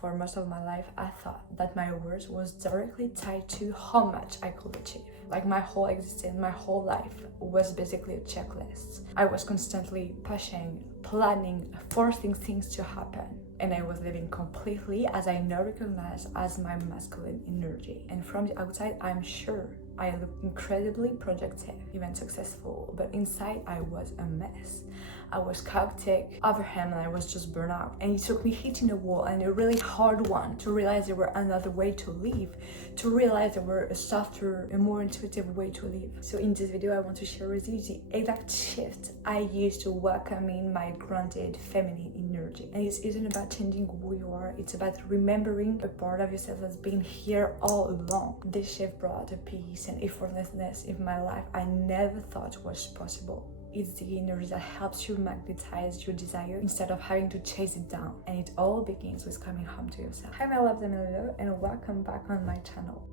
For most of my life, I thought that my worth was directly tied to how much I could achieve. Like my whole existence, my whole life was basically a checklist. I was constantly pushing, planning, forcing things to happen. And I was living completely as I now recognize as my masculine energy. And from the outside, I'm sure I looked incredibly productive, even successful, but inside I was a mess. I was chaotic, overwhelmed, and I was just burnt out. And it took me hitting a wall, and a really hard one, to realize there were another way to live, to realize there were a softer, a more intuitive way to live. So in this video, I want to share with you the exact shift I used to welcome in my grounded feminine energy. And it isn't about changing who you are, it's about remembering a part of yourself that's been here all along. This shift brought a peace and effortlessness in my life I never thought was possible. It's the energy that helps you magnetize your desire instead of having to chase it down. And it all begins with coming home to yourself. Hi, my loves, I'm Liloh, and welcome back on my channel.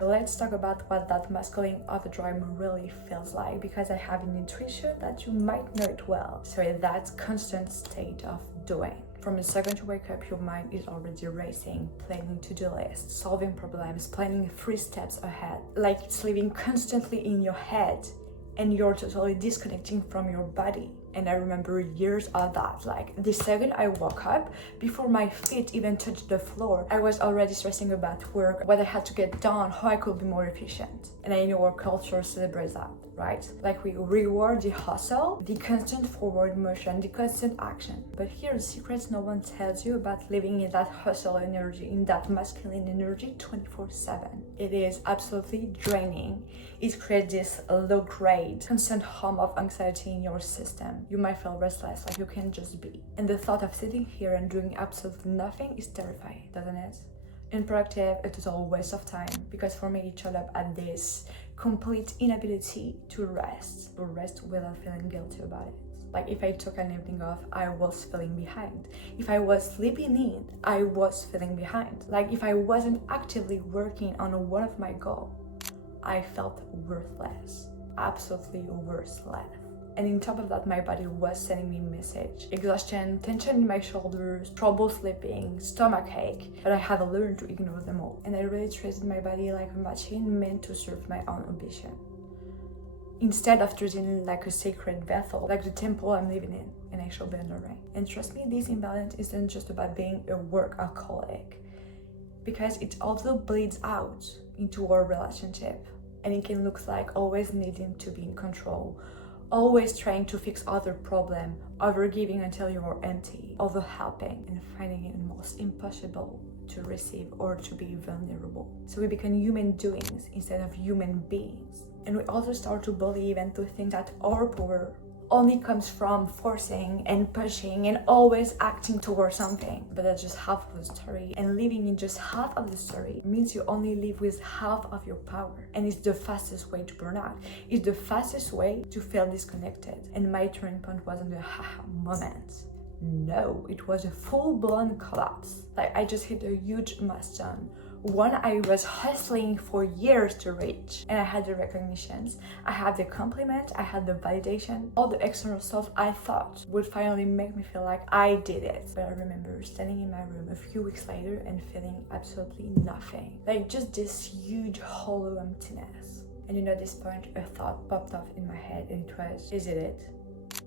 Let's talk about what that masculine overdrive really feels like, because I have an intuition that you might know it well. So it's that constant state of doing. From the second you wake up, your mind is already racing, planning to-do lists, solving problems, planning 3 steps ahead. Like it's living constantly in your head and you're totally disconnecting from your body. And I remember years of that. Like the second I woke up, before my feet even touched the floor, I was already stressing about work, what I had to get done, how I could be more efficient. And I know our culture celebrates that, right? Like we reward the hustle, the constant forward motion, the constant action. But here the secrets no one tells you about living in that hustle energy, in that masculine energy 24/7. It is absolutely draining. It creates this low-grade, constant hum of anxiety in your system. You might feel restless, like you can't just be. And the thought of sitting here and doing absolutely nothing is terrifying, doesn't it? Unproductive, a total waste of time, because for me it showed up at this complete inability to rest, or rest without feeling guilty about it. Like if I took an evening off, I was feeling behind. If I was sleeping in, I was feeling behind. Like if I wasn't actively working on one of my goals, I felt worthless, absolutely worthless. And on top of that, my body was sending me message. Exhaustion, tension in my shoulders, trouble sleeping, stomach ache. But I had learned to ignore them all. And I really treated my body like a machine meant to serve my own ambition, instead of treating it like a sacred vessel, like the temple I'm living in. And I shall be on the right. And trust me, this imbalance isn't just about being a workaholic, because it also bleeds out into our relationship. And it can look like always needing to be in control, always trying to fix other problem, overgiving until you're empty, overhelping, and finding it almost impossible to receive or to be vulnerable. So we become human doings instead of human beings. And we also start to believe and to think that our power only comes from forcing and pushing and always acting towards something. But that's just half of the story. And living in just half of the story means you only live with half of your power. And it's the fastest way to burn out. It's the fastest way to feel disconnected. And my turning point wasn't a haha moment. No, it was a full-blown collapse. Like I just hit a huge milestone, one I was hustling for years to reach. And I had the recognitions, I had the compliment, I had the validation, all the external stuff I thought would finally make me feel like I did it. But I remember standing in my room a few weeks later and feeling absolutely nothing. Like just this huge hollow emptiness. And at this point a thought popped up in my head, and it was, is it?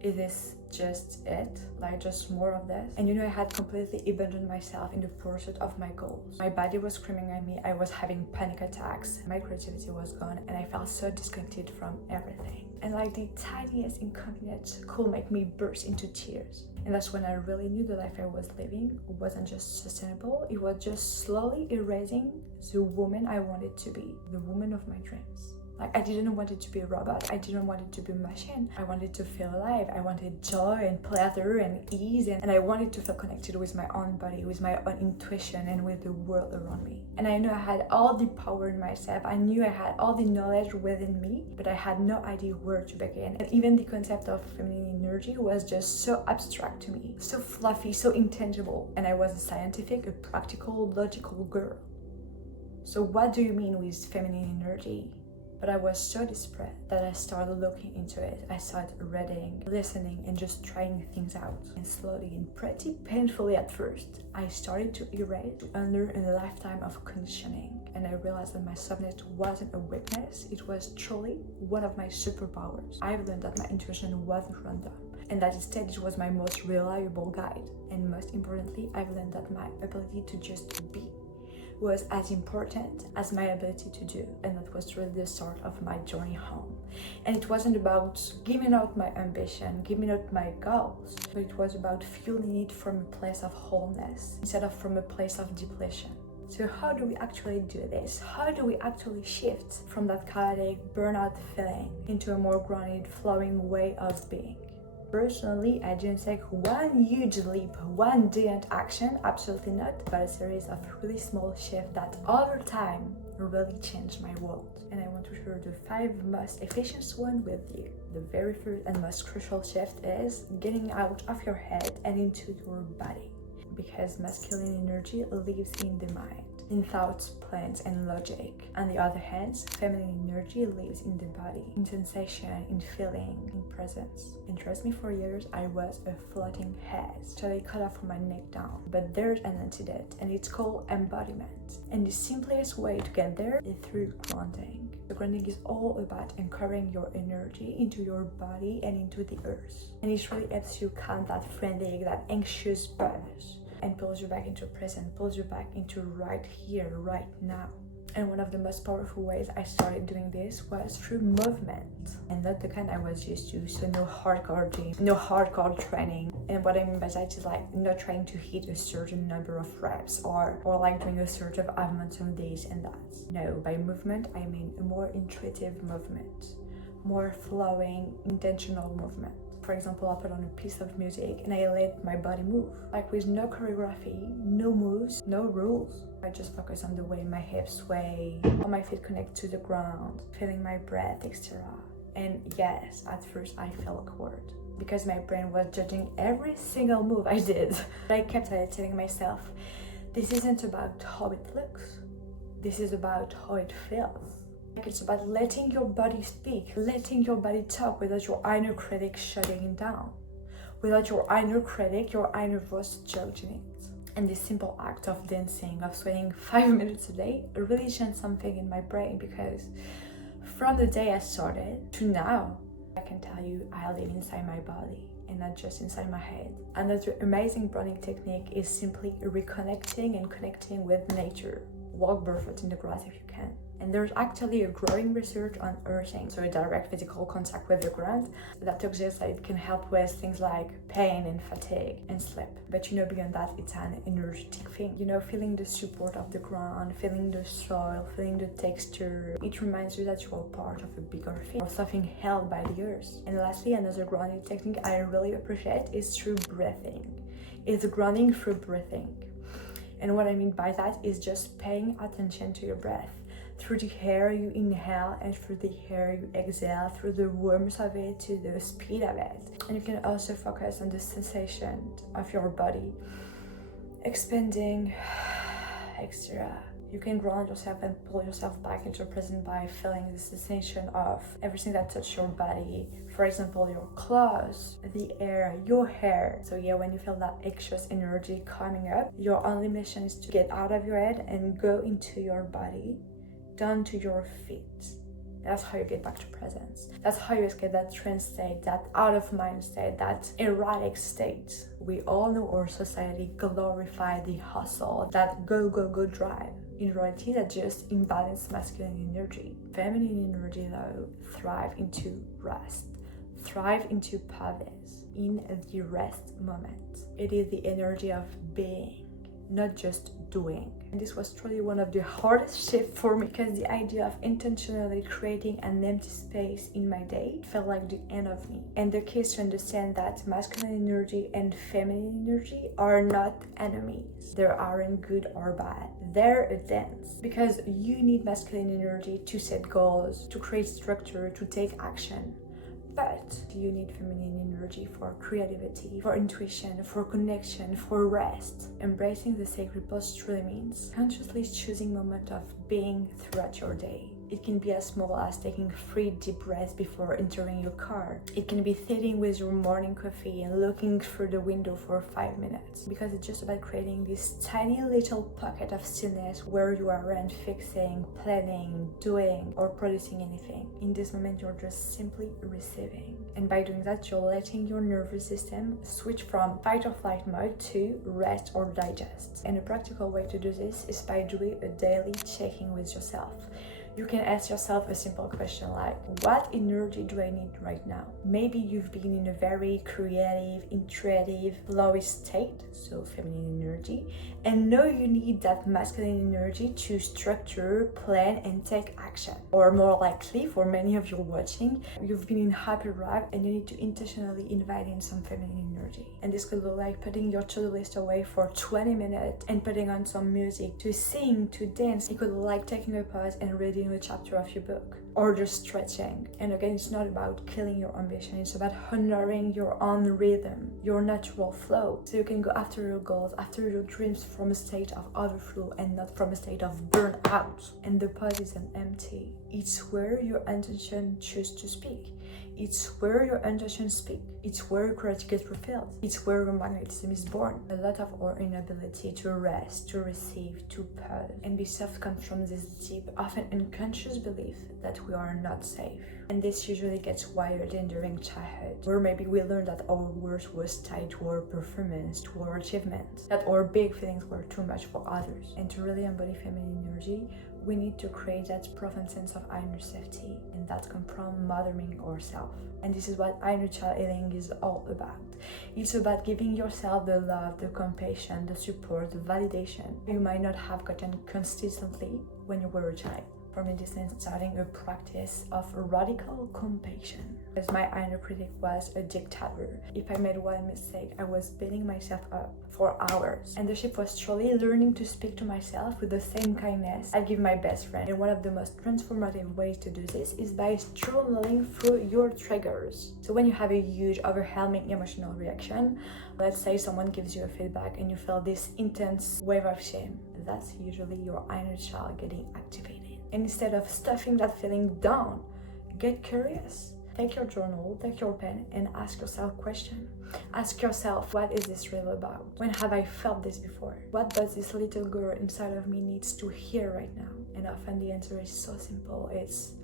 Is this just it? Like just more of this? And I had completely abandoned myself in the pursuit of my goals. My body was screaming at me, I was having panic attacks, my creativity was gone, and I felt so disconnected from everything. And like the tiniest inconvenience could make me burst into tears. And that's when I really knew the life I was living wasn't just sustainable, it was just slowly erasing the woman I wanted to be, the woman of my dreams. Like, I didn't want it to be a robot. I didn't want it to be a machine. I wanted to feel alive. I wanted joy and pleasure and ease, and I wanted to feel connected with my own body, with my own intuition, and with the world around me. And I knew I had all the power in myself. I knew I had all the knowledge within me, but I had no idea where to begin. And even the concept of feminine energy was just so abstract to me, so fluffy, so intangible. And I was a scientific, a practical, logical girl. So what do you mean with feminine energy? But I was so desperate that I started looking into it. I started reading, listening, and just trying things out. And slowly and pretty painfully at first, I started to erase under a lifetime of conditioning. And I realized that my softness wasn't a weakness, it was truly one of my superpowers. I've learned that my intuition wasn't random, and that instead it was my most reliable guide. And most importantly, I've learned that my ability to just be was as important as my ability to do, and that was really the start of my journey home. And it wasn't about giving out my ambition, giving out my goals, but it was about fueling it from a place of wholeness instead of from a place of depletion. So how do we actually do this? How do we actually shift from that chaotic burnout feeling into a more grounded, flowing way of being? Personally, I didn't take one huge leap, one giant action, absolutely not, but a series of really small shifts that over time really changed my world. And I want to share the 5 most efficient ones with you. The very first and most crucial shift is getting out of your head and into your body. Because masculine energy lives in the mind, in thoughts, plans, and logic. On the other hand, feminine energy lives in the body, in sensation, in feeling, in presence. And trust me, for years I was a floating head, totally cut off from my neck down. But there's an antidote, and it's called embodiment. And the simplest way to get there is through grounding. The grounding is all about anchoring your energy into your body and into the earth. And it really helps you calm that frantic, that anxious buzz, and pulls you back into present, pulls you back into right here, right now. And one of the most powerful ways I started doing this was through movement, and not the kind I was used to. So no hardcore gym, no hardcore training. And what I mean by that is like not trying to hit a certain number of reps or like doing a sort of momentum days and that. No, by movement I mean a more intuitive movement, more flowing, intentional movement. For example, I put on a piece of music and I let my body move, like with no choreography, no moves, no rules. I just focus on the way my hips sway, how my feet connect to the ground, feeling my breath, etc. And yes, at first I felt awkward because my brain was judging every single move I did. But I kept telling myself, this isn't about how it looks, this is about how it feels. It's about letting your body speak, letting your body talk without your inner critic shutting it down, without your inner critic, your inner voice judging it. And this simple act of dancing, of sweating 5 minutes a day, really changed something in my brain, because from the day I started to now, I can tell you I live inside my body and not just inside my head. Another amazing grounding technique is simply reconnecting and connecting with nature. Walk barefoot in the grass if you can. And there's actually a growing research on earthing, so a direct physical contact with the ground, that suggests that it can help with things like pain and fatigue and sleep. But beyond that, it's an energetic thing. Feeling the support of the ground, feeling the soil, feeling the texture. It reminds you that you are part of a bigger thing, or something held by the earth. And lastly, another grounding technique I really appreciate is through breathing. It's grounding through breathing. And what I mean by that is just paying attention to your breath. Through the air you inhale and through the air you exhale, through the warmth of it to the speed of it. And you can also focus on the sensation of your body expanding, etc. You can ground yourself and pull yourself back into the present by feeling the sensation of everything that touches your body. For example, your clothes, the air, your hair. So yeah, when you feel that anxious energy coming up, your only mission is to get out of your head and go into your body, down to your feet. That's how you get back to presence. That's how you escape that trance state, that out of mind state, that erratic state. We all know our society glorify the hustle, that go drive. In reality, that just imbalanced masculine energy. Feminine energy, though, thrive into rest, thrive into pause, in the rest moment. It is the energy of being, not just doing. And this was truly one of the hardest shifts for me, because the idea of intentionally creating an empty space in my day felt like the end of me. And the key is to understand that masculine energy and feminine energy are not enemies. They aren't good or bad. They're a dance. Because you need masculine energy to set goals, to create structure, to take action. But you need feminine energy for creativity, for intuition, for connection, for rest. Embracing the sacred pause truly means consciously choosing moments of being throughout your day. It can be as small as taking 3 deep breaths before entering your car. It can be sitting with your morning coffee and looking through the window for 5 minutes. Because it's just about creating this tiny little pocket of stillness where you aren't fixing, planning, doing, or producing anything. In this moment, you're just simply receiving. And by doing that, you're letting your nervous system switch from fight or flight mode to rest or digest. And a practical way to do this is by doing a daily check-in with yourself. You can ask yourself a simple question like, what energy do I need right now? Maybe you've been in a very creative, intuitive, flowy state, so feminine energy, and know you need that masculine energy to structure, plan, and take action. Or more likely, for many of you watching, you've been in hyperdrive and you need to intentionally invite in some feminine energy. And this could look like putting your to-do list away for 20 minutes and putting on some music to sing, to dance. It could look like taking a pause and reading a chapter of your book, or just stretching. And again, it's not about killing your ambition, it's about honoring your own rhythm, your natural flow, so you can go after your goals, after your dreams from a state of overflow and not from a state of burnout. And the pause isn't empty. It's where your intention chooses to speak. It's where your intentions speak. It's where your creativity gets fulfilled. It's where your magnetism is born. A lot of our inability to rest, to receive, to pause, and be soft comes from this deep, often unconscious belief that we are not safe. And this usually gets wired in during childhood, where maybe we learned that our worth was tied to our performance, to our achievements, that our big feelings were too much for others. And to really embody feminine energy, we need to create that profound sense of inner safety, and that comes from mothering ourselves. And this is what inner child healing is all about. It's about giving yourself the love, the compassion, the support, the validation you might not have gotten consistently when you were a child. For me, this means starting a practice of radical compassion. Because my inner critic was a dictator. If I made one mistake, I was beating myself up for hours. And the shift was truly learning to speak to myself with the same kindness I give my best friend. And one of the most transformative ways to do this is by journaling through your triggers. So when you have a huge, overwhelming emotional reaction, let's say someone gives you a feedback and you feel this intense wave of shame, that's usually your inner child getting activated. And instead of stuffing that feeling down, get curious. Take your journal, take your pen, and ask yourself a question. Ask yourself, what is this really about? When have I felt this before? What does this little girl inside of me needs to hear right now? And often the answer is so simple. It's,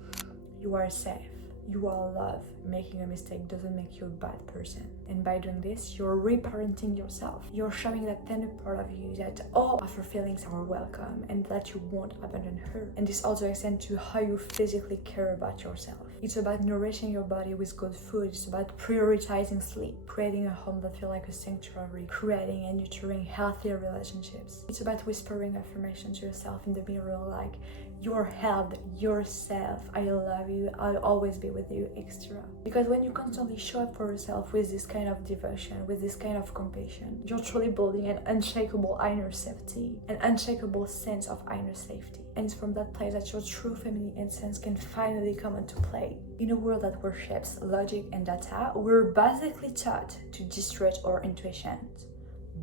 you are safe. You are loved. Making a mistake doesn't make you a bad person. And by doing this, you're reparenting yourself. You're showing that tender part of you that all of her feelings are welcome and that you won't abandon her. And this also extends to how you physically care about yourself. It's about nourishing your body with good food. It's about prioritizing sleep, creating a home that feels like a sanctuary, creating and nurturing healthier relationships. It's about whispering affirmations to yourself in the mirror like, you're held, you're safe, I love you, I'll always be with you, etc. Because when you constantly show up for yourself with this kind of devotion, with this kind of compassion, you're truly building an unshakable inner safety, an unshakable sense of inner safety. And it's from that place that your true feminine essence can finally come into play. In a world that worships logic and data, we're basically taught to distrust our intuitions.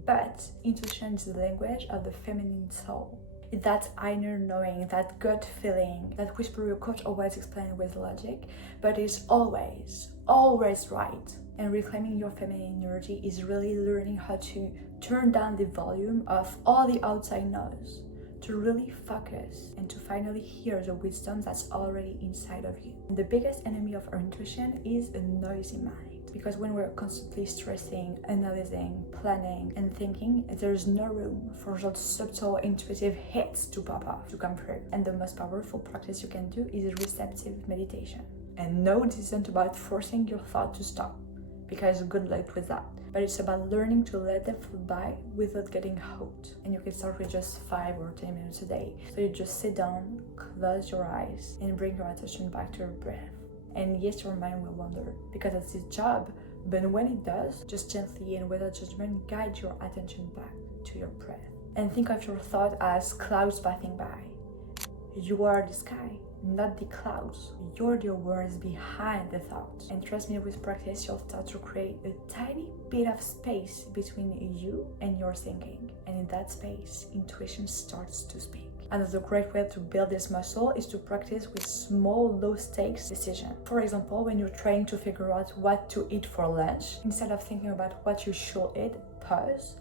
But intuition is the language of the feminine soul. That inner knowing, that gut feeling, that whisper your coach always explains with logic, but it's always right. And reclaiming your feminine energy is really learning how to turn down the volume of all the outside noise, to really focus and to finally hear the wisdom that's already inside of you. And the biggest enemy of our intuition is a noisy mind. Because when we're constantly stressing, analyzing, planning, and thinking, there's no room for those subtle intuitive hits to pop off, to come through. And the most powerful practice you can do is receptive meditation. And no, this isn't about forcing your thought to stop. because good luck with that. But it's about learning to let them float by without getting hooked. And you can start with just 5 or 10 minutes a day. So you just sit down, close your eyes, and bring your attention back to your breath. And yes, your mind will wander, because that's its job. But when it does, just gently and without judgment, guide your attention back to your breath. And think of your thought as clouds passing by. You are the sky, not the clouds. You're the awareness behind the thought. And trust me, with practice, you'll start to create a tiny bit of space between you and your thinking. And in that space, intuition starts to speak. Another great way to build this muscle is to practice with small, low-stakes decisions. For example, when you're trying to figure out what to eat for lunch, instead of thinking about what you should eat, pause,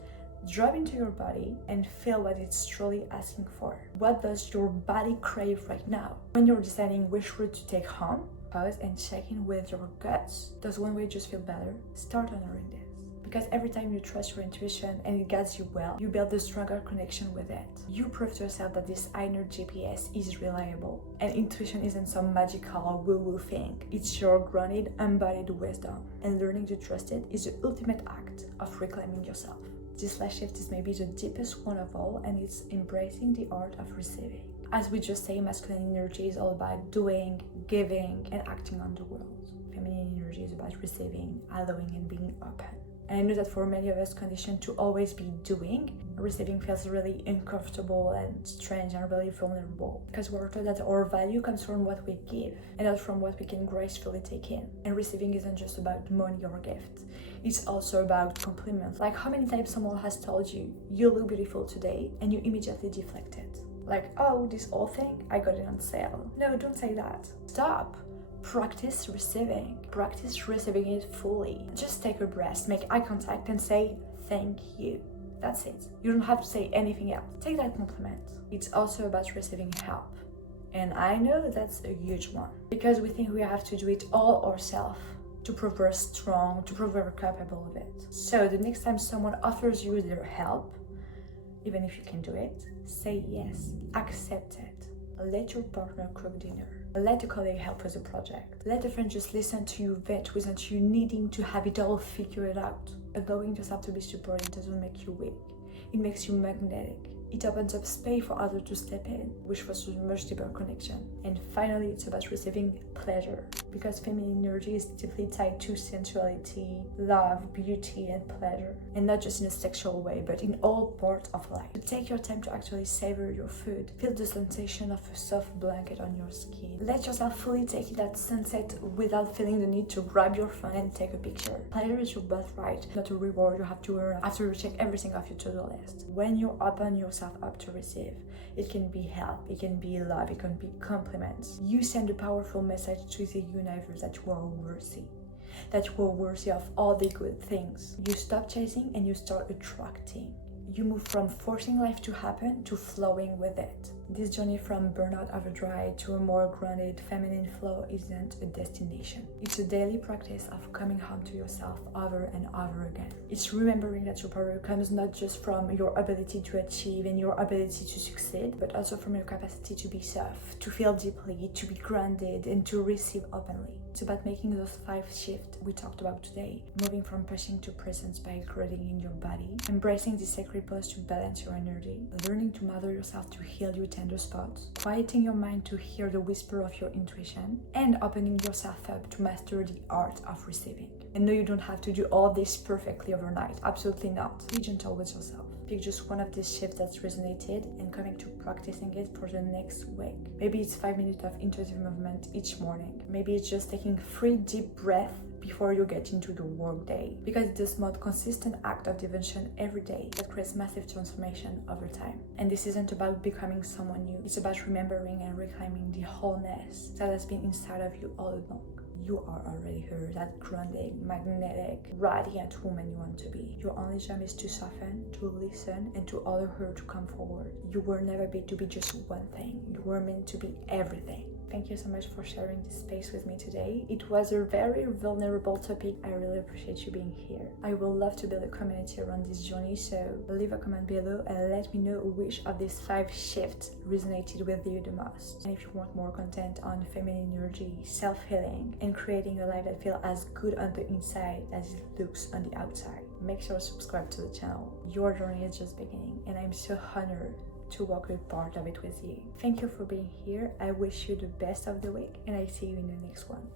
drop into your body and feel what it's truly asking for. What does your body crave right now? When you're deciding which route to take home, pause and check in with your guts. Does one way just feel better? Start honoring this. Because every time you trust your intuition and it guides you well, you build a stronger connection with it. You prove to yourself that this inner GPS is reliable. And intuition isn't some magical woo-woo thing. It's your grounded, embodied wisdom. And learning to trust it is the ultimate act of reclaiming yourself. This last shift is maybe the deepest one of all, and it's embracing the art of receiving. As we just say, masculine energy is all about doing, giving, and acting on the world. Feminine energy is about receiving, allowing, and being open. And I know that for many of us conditioned to always be doing, receiving feels really uncomfortable and strange and really vulnerable. Because we're taught that our value comes from what we give and not from what we can gracefully take in. And receiving isn't just about money or gift. It's also about compliments. Like how many times someone has told you, you look beautiful today, and you immediately deflect it. Like, oh, this old thing, I got it on sale. No, don't say that. Stop. Practice receiving. Practice receiving it fully. Just take a breath, make eye contact and say, thank you. That's it. You don't have to say anything else. Take that compliment. It's also about receiving help. And I know that's a huge one. Because we think we have to do it all ourselves to prove we're strong, to prove we're capable of it. So the next time someone offers you their help, even if you can do it, say yes. Accept it. Let your partner cook dinner. Let a colleague help with a project. Let a friend just listen to you vent without you needing to have it all figured out. Allowing yourself to be supported doesn't make you weak. It makes you magnetic. It opens up space for others to step in, which fosters a much deeper connection. And finally, it's about receiving pleasure. Because feminine energy is deeply tied to sensuality, love, beauty, and pleasure. And not just in a sexual way, but in all parts of life. To take your time to actually savor your food. Feel the sensation of a soft blanket on your skin. Let yourself fully take in that sunset without feeling the need to grab your phone and take a picture. Pleasure is your birthright, not a reward you have to earn after you check everything off your to-do list. When you open yourself up to receive, it can be help, it can be love, it can be compliments. You send a powerful message to the universe that you are worthy, that you are worthy of all the good things. You stop chasing and you start attracting. You move from forcing life to happen to flowing with it. This journey from burnout overdrive to a more grounded feminine flow isn't a destination. It's a daily practice of coming home to yourself over and over again. It's remembering that your power comes not just from your ability to achieve and your ability to succeed, but also from your capacity to be soft, to feel deeply, to be grounded, and to receive openly. It's about making those 5 shifts we talked about today, moving from pushing to presence by grounding in your body, embracing the sacred pose to balance your energy, learning to mother yourself to heal your tender spots, quieting your mind to hear the whisper of your intuition, and opening yourself up to master the art of receiving. And no, you don't have to do all of this perfectly overnight. Absolutely not. Be gentle with yourself. Pick just one of these shifts that's resonated and commit to practicing it for the next week. Maybe it's 5 minutes of intuitive movement each morning. Maybe it's just taking 3 deep breaths before you get into the work day. Because it's a small, consistent act of devotion every day that creates massive transformation over time. And this isn't about becoming someone new. It's about remembering and reclaiming the wholeness that has been inside of you all along. You are already her, that grounding, magnetic, radiant woman you want to be. Your only job is to soften, to listen, and to allow her to come forward. You were never made to be just one thing. You were meant to be everything. thank you so much for sharing this space with me today. It was a very vulnerable topic. I really appreciate you being here. I would love to build a community around this journey, so leave a comment below and let me know which of these 5 shifts resonated with you the most. And if you want more content on feminine energy, self-healing, and creating a life that feels as good on the inside as it looks on the outside, make sure to subscribe to the channel. Your journey is just beginning, and I'm so honored to walk a part of it with you. Thank you for being here. I wish you the best of the week, and I see you in the next one.